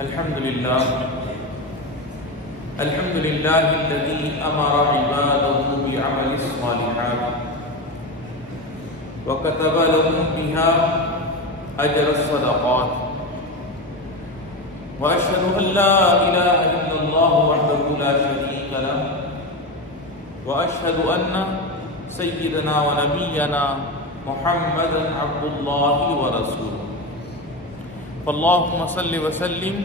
الحمد لله الذي أمر عباده بعمل الصالحات وكتب لهم بها أجر الصدقات وأشهد أن لا إله إلا الله وحده لا شريك له وأشهد أن سيدنا ونبينا محمدا عبد الله ورسوله فاللهم صل وسلم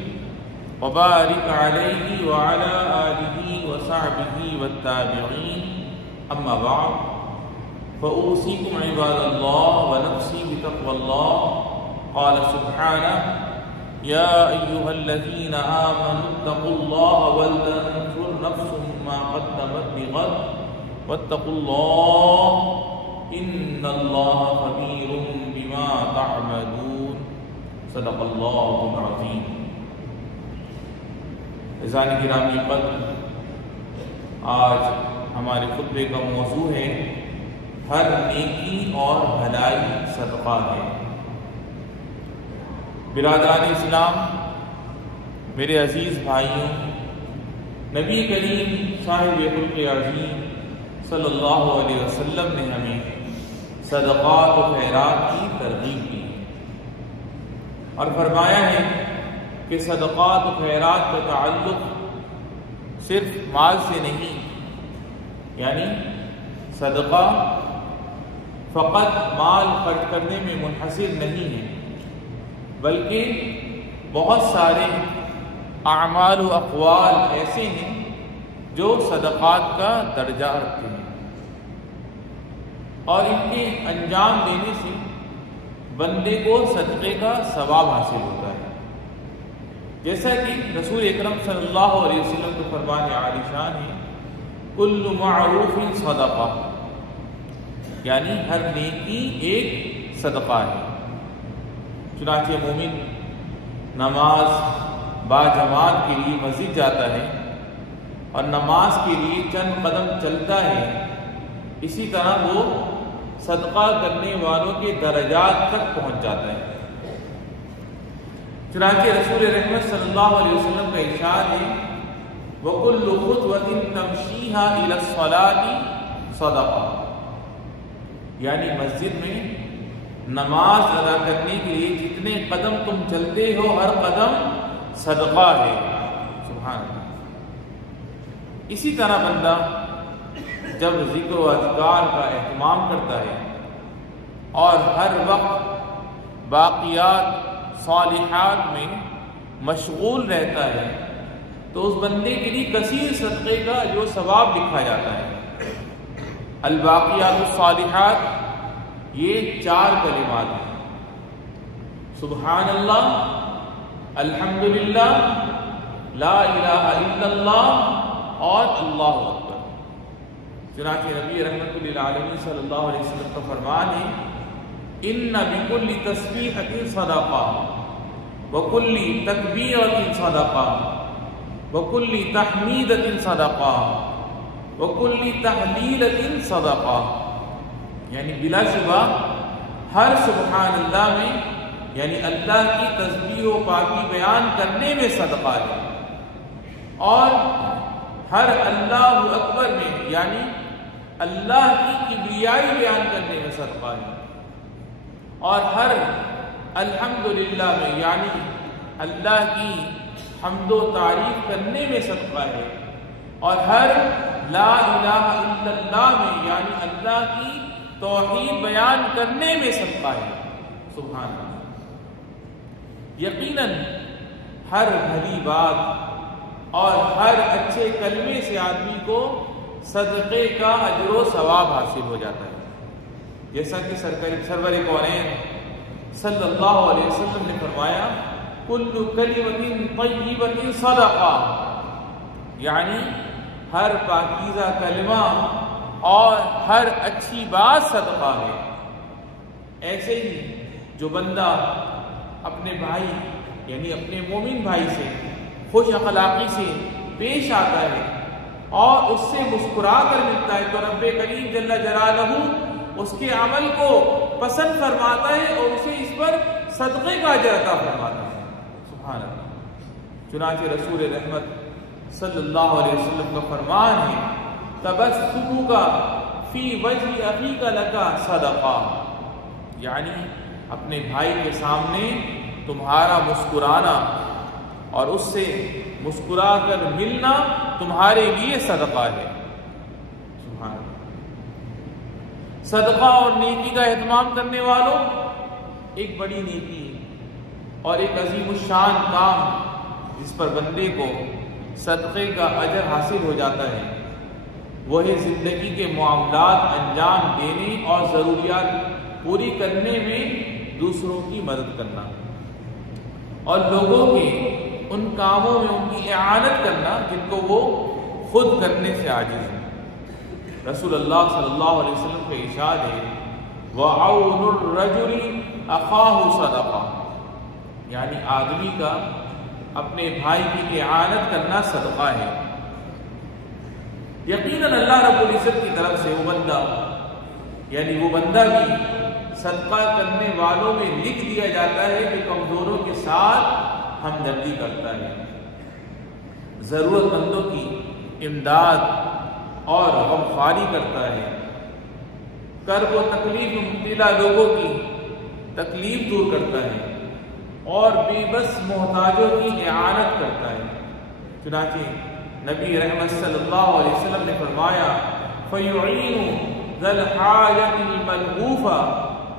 وبارك عليه وعلى آله وصحبه والتابعين أما بعد فأوصيكم عباد الله ونفسي بتقوى الله قال سبحانه يا أيها الذين آمنوا اتقوا الله ولتنظر نفس ما قدمت لغد واتقوا الله إن الله خبير بما تعملون صدق اللہ العظیم۔ عزیزان گرامی قدر، آج ہمارے خطبے کا موضوع ہے ہر نیکی اور بھلائی صدقہ ہے۔ برادران اسلام، میرے عزیز بھائیوں، نبی کریم صاحب خلق عظیم صلی اللہ علیہ وسلم نے ہمیں صدقات و خیرات کی ترغیب دی اور فرمایا ہے کہ صدقات و خیرات کا تعلق صرف مال سے نہیں، یعنی صدقہ فقط مال خرچ کرنے میں منحصر نہیں ہے، بلکہ بہت سارے اعمال و اقوال ایسے ہیں جو صدقات کا درجہ رکھتے ہیں اور ان کے انجام دینے سے بندے کو صدقے کا ثواب حاصل ہوتا ہے، جیسا کہ رسول اکرم صلی اللہ علیہ وسلم کے فرمان عالی شان ہے کل معروف صدقہ، یعنی ہر نیکی ایک صدقہ ہے۔ چنانچہ مومن نماز با جماعت کے لیے مسجد جاتا ہے اور نماز کے لیے چند قدم چلتا ہے، اسی طرح وہ صدقہ کرنے والوں کے درجات تک پہنچ جاتا ہے۔ چنانچہ رسول رحمت صلی اللہ علیہ وسلم کا ارشاد ہے وَكُلُّ خُطْوَةٍ تَمْشِيهَا إِلَى الصَّلَاةِ صَدَقَةٌ، یعنی مسجد میں نماز ادا کرنے کے لیے جتنے قدم تم چلتے ہو ہر قدم صدقہ ہے۔ سبحان اللہ۔ اسی طرح بندہ جب ذکر و اذکار کا اہتمام کرتا ہے اور ہر وقت باقیات صالحات میں مشغول رہتا ہے تو اس بندے کے لیے کثیر صدقے کا جو ثواب لکھا جاتا ہے۔ الباقیات الصالحات یہ 4 کلمات ہیں، سبحان اللہ، الحمدللہ، لا الہ الا اللہ اور اللہ اکبر۔ چنانچہ نبی رحمت للعالمین صلی اللہ علیہ وسلم کا فرمان ہے ان بکل تسبیحۃ صدقہ وکل تکبیرۃ صدقہ وکل تحمیدۃ صدقہ وکل تہلیلۃ صدقہ، یعنی بلا شبہ ہر سبحان اللہ میں، یعنی اللہ کی تسبیح و پاکی بیان کرنے میں صدقہ ہے، اور ہر اللہ اکبر میں، یعنی اللہ کی کبریائی بیان کرنے میں صدقہ ہے، اور ہر الحمدللہ میں، یعنی اللہ کی حمد و تعریف کرنے میں صدقہ ہے، اور ہر لا الہ الا اللہ میں، یعنی اللہ کی توحید بیان کرنے میں صدقہ ہے۔ سبحان اللہ۔ یقیناً ہر بھلی بات اور ہر اچھے کلمے سے آدمی کو صدقے کا اجر و ثواب حاصل ہو جاتا ہے، جیسا کہ سرور کونین صلی اللہ علیہ وسلم نے فرمایا کل کلمۃ طیبۃ صدقہ، یعنی ہر پاکیزہ کلمہ اور ہر اچھی بات صدقہ ہے۔ ایسے ہی جو بندہ اپنے بھائی یعنی اپنے مومن بھائی سے خوش اخلاقی سے پیش آتا ہے اور اس سے مسکرا کر ملتا ہے تو رب کریم جل جلالہ اس کے عمل کو پسند فرماتا ہے اور اسے اس پر صدقے کا اجر عطا فرماتا ہے۔ سبحان اللہ۔ چنانچہ رسول رحمت صلی اللہ علیہ وسلم کا فرمان ہے تبسمک فی وجہ اخیک لک صدقہ، یعنی اپنے بھائی کے سامنے تمہارا مسکرانا اور اس سے مسکرا کر ملنا تمہارے لیے صدقہ ہے۔ سبحان اللہ۔ صدقہ اور نیکی کا اہتمام کرنے والوں، ایک بڑی نیکی اور ایک عظیم الشان کام جس پر بندے کو صدقے کا اجر حاصل ہو جاتا ہے، وہ ہے زندگی کے معاملات انجام دینے اور ضروریات پوری کرنے میں دوسروں کی مدد کرنا، اور لوگوں کے ان کاموں میں ان کی اعانت کرنا جن کو وہ خود کرنے سے عاجز ہیں۔ رسول اللہ صلی اللہ علیہ وسلم کا ارشاد ہے وَعَوْنُ الرَّجُلِ أَخَاهُ صَدَقَةٌ، یعنی آدمی کا اپنے بھائی کی اعانت کرنا صدقہ ہے۔ یقیناً اللہ رب العزت کی طرف سے وہ بندہ، یعنی وہ بندہ بھی صدقہ کرنے والوں میں لکھ دیا جاتا ہے کہ کمزوروں کے ساتھ ہمدردی کرتا ہے، ضرورت مندوں کی امداد اور غمخواری کرتا ہے، کرب و تکلیف میں مبتلا لوگوں کی تکلیف دور کرتا ہے اور بے بس محتاجوں کی اعانت کرتا ہے۔ چنانچہ نبی رحمت صلی اللہ علیہ وسلم نے فرمایا فَيُعِينُ ذَا الْحَاجَةِ الْمَلْهُوفَ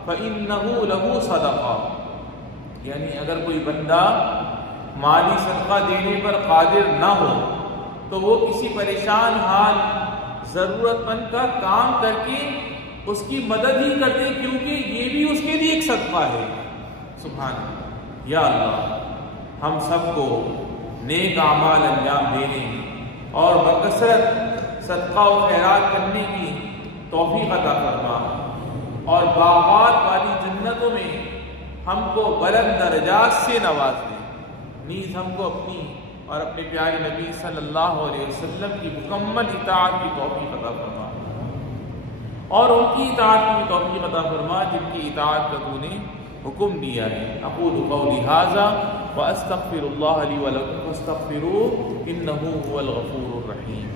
فَإِنَّهُ لَهُ صَدَقَةٌ، یعنی اگر کوئی بندہ مالی صدقہ دینے پر قادر نہ ہو تو وہ کسی پریشان حال ضرورت مند کا کام کر کے اس کی مدد ہی کرتے، کیونکہ یہ بھی اس کے لیے ایک صدقہ ہے۔ سبحان اللہ۔ یا اللہ ہم سب کو نیک اعمال انجام دینے اور بکثرت صدقہ و خیرات کرنے کی توفیق عطا فرما، اور باغات والی جنتوں میں ہم کو بلند درجات سے نواز دے، نیز ہم کو اپنی اور اپنے پیارے نبی صلی اللہ علیہ وسلم کی مکمل اطاعت کی توفیق عطا فرما، اور ان کی اطاعت کی توفیق عطا فرما جن کی اطاعت کا تو نے حکم دیا ہے۔ اقول قولی ھذا واستغفر اللہ لی ولکم فاستغفروہ انہ هو الغفور الرحیم۔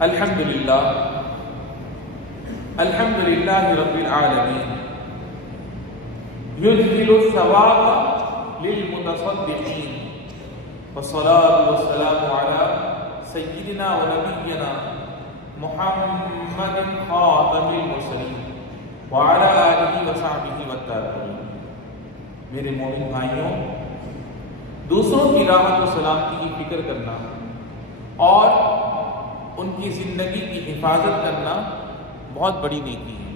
الحمد للہ رب العالمین یجزل الثواب للمتصدقین، والصلاة والسلام على سیدنا و نبینا محمد خاتم المرسلین وعلى آلہ وصحبہ والتابعین۔ میرے مومن بھائیوں، دوسروں کی راحت و سلامتی کی فکر کرنا اور ان کی زندگی کی حفاظت کرنا بہت بڑی نیکی ہے۔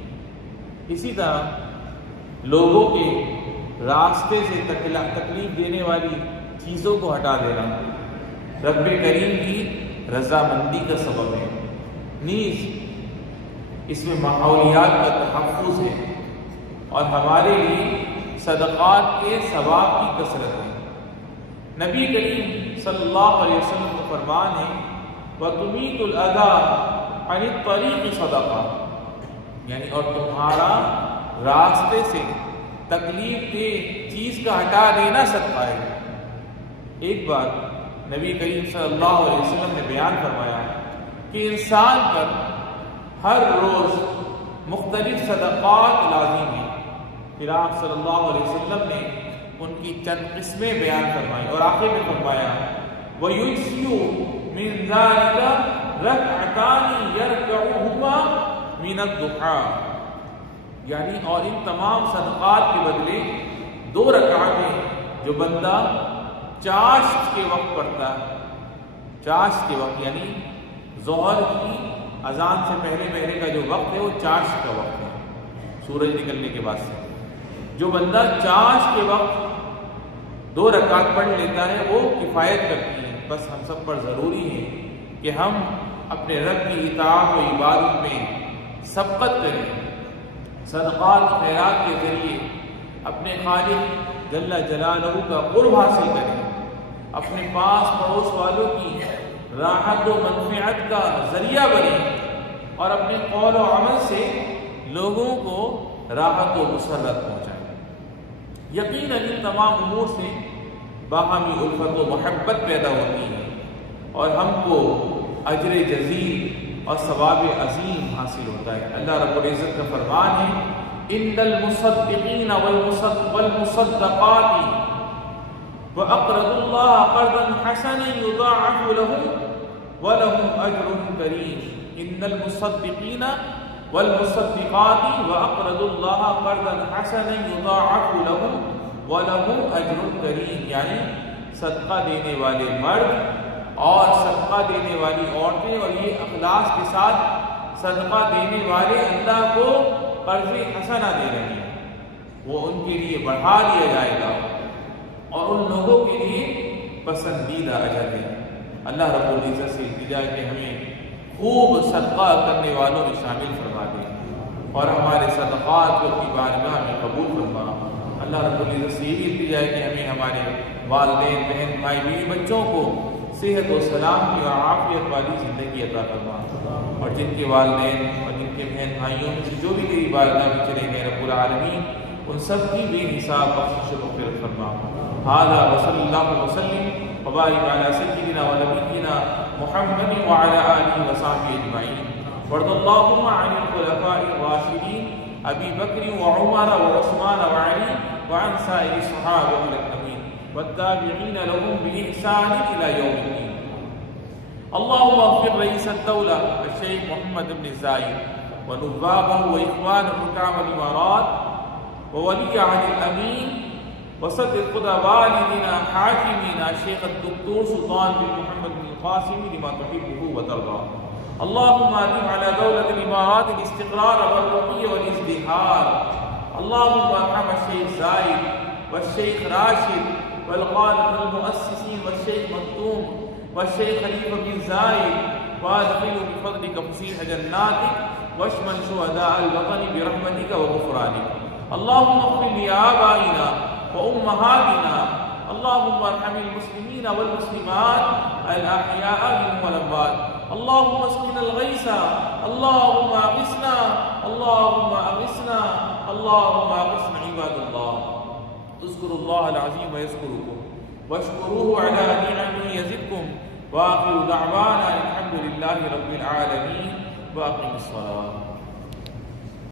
اسی طرح لوگوں کے راستے سے تکلیف دینے والی چیزوں کو ہٹا دینا رب کریم کی رضامندی کا سبب ہے، نیز اس میں ماحولیات کا تحفظ ہے اور ہمارے لیے صدقات کے ثواب کی کثرت ہے۔ نبی کریم صلی اللہ علیہ وسلم کا فرمان ہے وَتُمِيتُ الْأَذَى عَنِ الطَّرِيقِ صَدَقَةٌ، یعنی اور تمہارا راستے سے تکلیف دہ چیز کا ہٹا دینا صدقہ ہے۔ ایک بار نبی کریم صلی اللہ علیہ وسلم نے بیان فرمایا کہ انسان پر ہر روز مختلف صدقات لازم ہیں، پھر آپ صلی اللہ علیہ وسلم نے ان کی چند قسمیں بیان فرمائی اور آخر میں فرمایا وَيُجْزِئُ مِنْ ذَلِكَ رَكْعَتَانِ يَرْكَعُهُمَا مِنَ الضُّحَىٰ، یعنی اور ان تمام صدقات کے بدلے 2 رکعتیں جو بندہ چاشت کے وقت پڑھتا ہے، چاشت کے وقت یعنی ظہر کی اذان سے پہلے کا جو وقت ہے وہ چاشت کا وقت ہے، سورج نکلنے کے بعد سے جو بندہ چاشت کے وقت 2 رکعت پڑھ لیتا ہے وہ کفایت کرتی ہے۔ بس ہم سب پر ضروری ہے کہ ہم اپنے رب کی اطاعت و عبادت میں سبقت کریں، صدقات خیرات کے ذریعے اپنے خالق جل جلالہ کا قرب حاصل کریں، اپنے پاس پڑوس والوں کی راحت و منفعت کا ذریعہ بنیں، اور اپنے قول و عمل سے لوگوں کو راحت و مسرت پہنچائیں۔ یقیناً ان تمام امور سے باہمی الفت و محبت پیدا ہوتی ہے اور ہم کو اجر جزیل اور ثواب عظیم حاصل ہوتا ہے۔ اللہ رب العزت کا فرمان ہے ان المصدقین والمصدقات وَأَقْرَضُوا اللَّهَ قَرْضًا حَسَنًا يُضَاعَفُ لَهُمْ وَلَهُمْ أَجْرٌ كَرِيمٌ إِنَّ الْمُصَدِّقِينَ وَالْمُصَدِّقَاتِ وَأَقْرَضُوا اللَّهَ قَرْضًا حَسَنًا يُضَاعَفُ لَهُمْ وَلَهُمْ أَجْرٌ كَرِيمٌ، یعنی صدقہ دینے والے مرد اور صدقہ دینے والی عورتیں اور یہ اخلاص کے ساتھ صدقہ دینے والے اللہ کو قرض حسنہ دے رہے ہیں، وہ ان کے لیے بڑھا دیا جائے گا اور ان لوگوں کے لیے پسندیدہ اجر ہے۔ اللہ رب العزت سے التجا ہے کہ ہمیں خوب صدقہ کرنے والوں میں شامل فرما دے اور ہمارے صدقات کو اپنی بارگاہ میں قبول فرما۔ اللہ رب العزت سے یہ التجا ہے کہ ہمیں ہمارے والدین، بہن، بھائی، بیوی، بچوں کو صحت و سلامتی اور عافیت والی زندگی عطا فرما، اور جن کے والدین اور جن کے بہن بھائیوں میں سے جو بھی تیری بارگاہ میں چلے گئے رب العالمین ان سب کی بے حساب بخشش و مغفرت فرما۔ هذا وصلی اللہ وسلم وبارک علی سیدنا و نبینا محمد وعلی آلہ وصحبہ اجمعین، وارض اللہم عن الخلفاء الراشدین ابی بکر وعمر وعثمان وعلی وعن سائر الصحابہ اجمعین والتابعین لهم بإحسان إلى يوم الدین۔ اللهم اغفر رئیس الدولہ الشیخ محمد بن زاید ونوابہ وإخوان حکام الامارات وولی عہد الامین وصدق خدا والدنا حاکمنا شیخ الدکتور سلطان بن محمد بن القاسم لما تحبه وترضى۔ اللهم ادم على دولة الامارات الاستقرار والرقي والازدهار۔ اللهم ارحم الشيخ زايد والشيخ راشد والقادة المؤسسين والشيخ مكتوم والشيخ خليفة بن زايد، وادخله بفضلك فسيح جناتك واشمل شهداء الوطن برحمتك وغفرانك۔ اللهم اغفر لآبائنا وأمهاتنا، اللهم ارحم المسلمين والمسلمات الأحياء منهم والأموات، اللهم اسقنا الغيث، اللهم أغثنا، اللهم أغثنا، اللهم أغثنا عباد الله۔ اذكروا الله العظيم يذكركم واشكروه على نعمه يزدكم، وآخر دعوانا الحمد لله رب العالمين، وأقم الصلاة۔